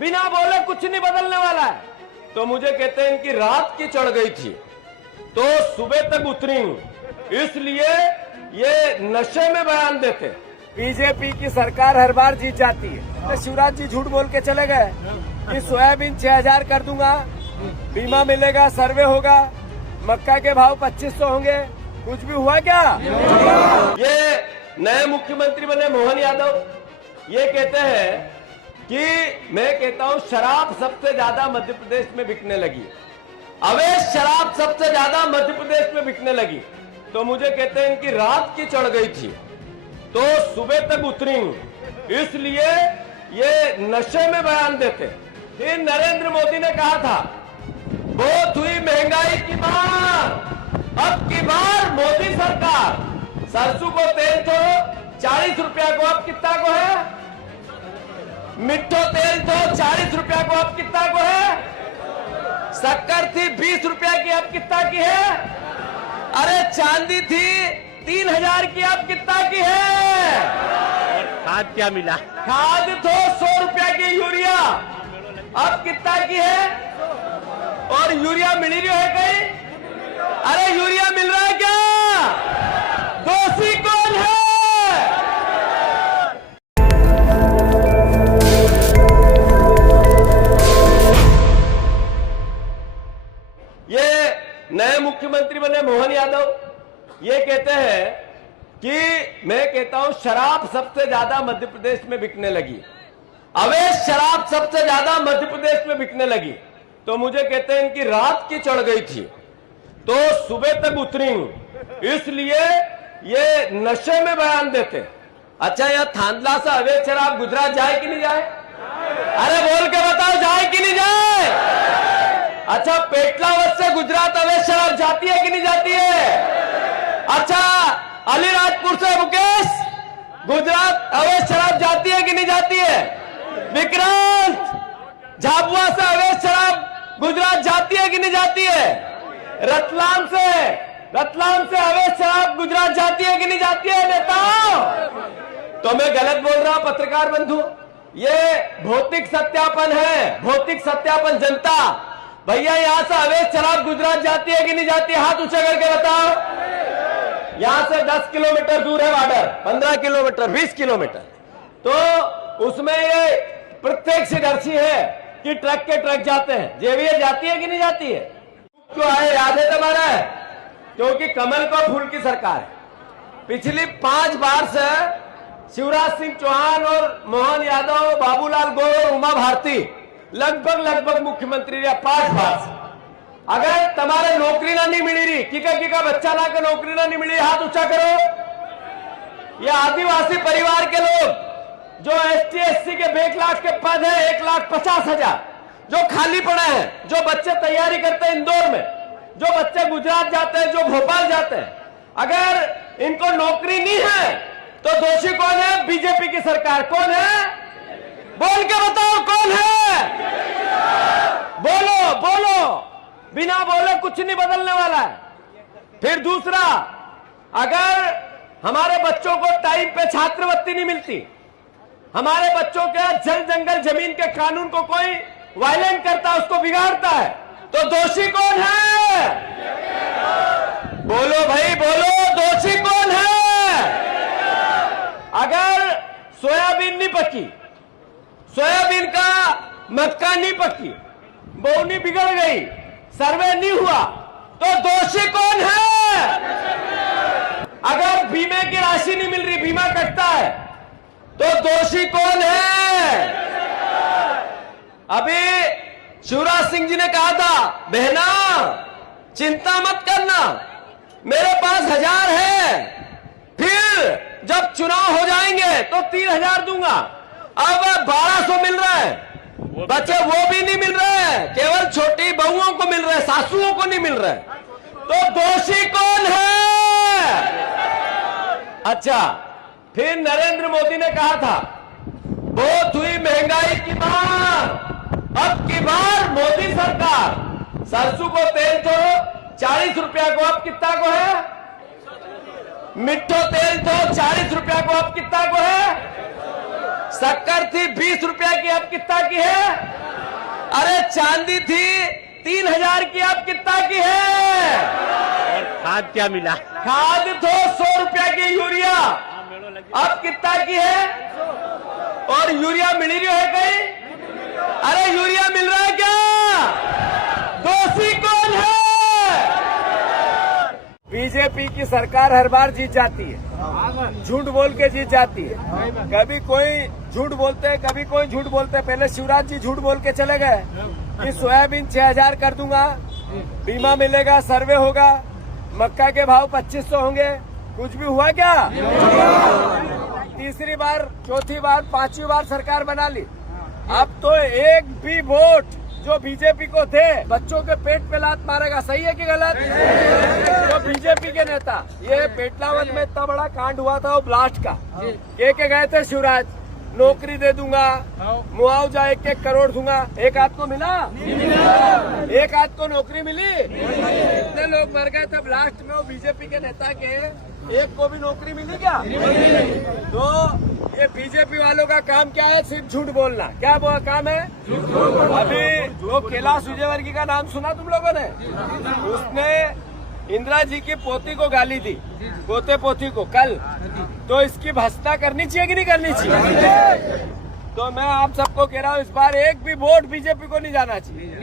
बिना बोले कुछ नहीं बदलने वाला है। तो मुझे कहते हैं इनकी रात की चढ़ गई थी तो सुबह तक उतरी हूं, इसलिए ये नशे में बयान देते। बीजेपी की सरकार हर बार जीत जाती है। तो शिवराज जी झूठ बोल के चले गए कि सोयाबीन 6000 कर दूंगा, बीमा मिलेगा, सर्वे होगा, मक्का के भाव 2500 होंगे। कुछ भी हुआ क्या? ये नए मुख्यमंत्री बने मोहन यादव, ये कहते हैं कि मैं कहता हूं शराब सबसे ज्यादा मध्य प्रदेश में बिकने लगी, अवैध शराब सबसे ज्यादा मध्य प्रदेश में बिकने लगी। तो मुझे कहते हैं इनकी रात की चढ़ गई थी तो सुबह तक उतरी हूं, इसलिए ये नशे में बयान देते। फिर नरेंद्र मोदी ने कहा था बहुत हुई महंगाई की मार, अब की बार मोदी सरकार। सरसों को तेल तो 40 रुपया को, अब कितना को है? मिट्टो तेल तो 40 रुपया को, अब कितना को है? शक्कर थी 20 रुपया की, अब कितना की है? अरे चांदी थी 3000 की, अब कितना की है? खाद क्या मिला? खाद तो 100 रुपया की यूरिया, अब कितना की है? और यूरिया मिल रही है कहीं? अरे यूरिया मिल रहा है क्या? दोषी कौन है? ये नए मुख्यमंत्री बने मोहन यादव, ये कहते हैं कि मैं कहता हूं शराब सबसे ज्यादा मध्य प्रदेश में बिकने लगी, अवैध शराब सबसे ज्यादा मध्य प्रदेश में बिकने लगी। तो मुझे कहते हैं इनकी रात की चढ़ गई थी तो सुबह तक उतरी हूं, इसलिए ये नशे में बयान देते। अच्छा, यह थांदला से अवैध शराब गुजरात जाए कि नहीं जाए? अरे बोल के बताओ, जाए कि नहीं जाए? अच्छा, पेटलावत से गुजरात अवैध शराब जाती है कि नहीं जाती है? अच्छा, अलीराजपुर से मुकेश गुजरात अवैध शराब जाती है कि नहीं जाती है? विक्रांत झाबुआ से अवैध शराब गुजरात जाती है कि नहीं जाती है? रतलाम से अवैध शराब गुजरात जाती है कि नहीं जाती है? नेताओं, तो मैं गलत बोल रहा हूं पत्रकार बंधु? ये भौतिक सत्यापन है, भौतिक सत्यापन। जनता भैया, यहां से अवैध शराब गुजरात जाती है कि नहीं जाती है? हाथ ऊंचा करके बताओ। यहां से 10 किलोमीटर दूर है बॉर्डर, 15 किलोमीटर, 20 किलोमीटर। तो उसमें ये प्रत्यक्षदर्शी है कि ट्रक के ट्रक जाते हैं। जेवीए जाती है कि नहीं जाती है? क्यों आए, याद है तुम्हारा? क्योंकि कमल का फूल की सरकार है। पिछली 5 बार से शिवराज सिंह चौहान और मोहन यादव, बाबूलाल गौर और उमा भारती लगभग मुख्यमंत्री रहा 5 बार से। अगर तुम्हारे नौकरी ना नहीं मिली रही, किका बच्चा ना के नौकरी ना नहीं मिली, हाथ ऊंचा करो। ये आदिवासी परिवार के लोग जो ST SC के 1 लाख के पद है, 1,50,000 जो खाली पड़ा है, जो बच्चे तैयारी करते हैं इंदौर में, जो बच्चे गुजरात जाते हैं, जो भोपाल जाते हैं, अगर इनको नौकरी नहीं है तो दोषी कौन है? बीजेपी की सरकार। कौन है? बोल के बताओ, कौन है? बोलो। बिना बोले कुछ नहीं बदलने वाला है। फिर दूसरा, अगर हमारे बच्चों को टाइम पे छात्रवृत्ति नहीं मिलती, हमारे बच्चों के जल जंगल जमीन के कानून को कोई वायलेट करता है, उसको बिगाड़ता है, तो दोषी कौन है? बोलो भाई, बोलो, दोषी कौन है? अगर सोयाबीन नहीं पकी, सोयाबीन का मक्का नहीं पकी, बोनी बिगड़ गई, सर्वे नहीं हुआ, तो दोषी कौन है? अगर बीमे की राशि नहीं मिल रही, बीमा कटता है, तो दोषी कौन है? अभी शिवराज सिंह जी ने कहा था, बहना चिंता मत करना, मेरे पास 1000 है, फिर जब चुनाव हो जाएंगे तो 3000 दूंगा। अब 1200 मिल रहा है, बच्चे वो भी नहीं मिल रहे हैं, केवल छोटी बहुओं को मिल रहे हैं, सासुओं को नहीं मिल रहे। तो दोषी कौन है? अच्छा, फिर नरेंद्र मोदी ने कहा था बहुत हुई महंगाई की मार, अब की बार मोदी सरकार। सरसों को तेल तो 40 रुपया को, अब कितना को है? मिट्टो तेल तो 40 रुपया को, अब कितना को है? शक्कर थी 20 रुपया की, अब कितना की है? अरे चांदी थी 3000 की, अब कितना की है? और खाद क्या मिला? खाद तो 100 रुपया की यूरिया, अब कितना की है? और यूरिया मिल रही है कहीं? अरे यूरिया मिल रहा है क्या? दोषी कौन है? बीजेपी की सरकार हर बार जीत जाती है, झूठ बोल के जीत जाती है। कभी कोई झूठ बोलते, कभी कोई झूठ बोलते। पहले शिवराज जी झूठ बोल के चले गए कि सोयाबीन 6000 कर दूंगा, बीमा मिलेगा, सर्वे होगा, मक्का के भाव 2500 होंगे। कुछ भी हुआ क्या? तीसरी बार, चौथी बार, पांचवी बार सरकार बना ली। अब तो एक भी वोट जो बीजेपी को थे, बच्चों के पेट पे लात मारेगा। सही है कि गलत? जो बीजेपी के नेता, ये पेटलावद में इतना बड़ा कांड हुआ था वो ब्लास्ट का, के गए थे शिवराज, नौकरी दे दूंगा, मुआवजा 1-1 करोड़ दूंगा। एक आध को मिला? एक आध को नौकरी मिली? इतने लोग मर गए थे ब्लास्ट में, वो बीजेपी के नेता के एक को भी नौकरी मिली क्या? तो ये बीजेपी वालों का काम क्या है? सिर्फ झूठ बोलना। क्या काम है? अभी जो कैलाश विजयवर्गीय का नाम सुना तुम लोगों ने? उसने इंदिरा जी की पोती को गाली दी, पोते पोती को कल। तो इसकी भत्सना करनी चाहिए कि नहीं करनी चाहिए? तो मैं आप सबको कह रहा हूँ, इस बार एक भी वोट बीजेपी को नहीं जाना चाहिए।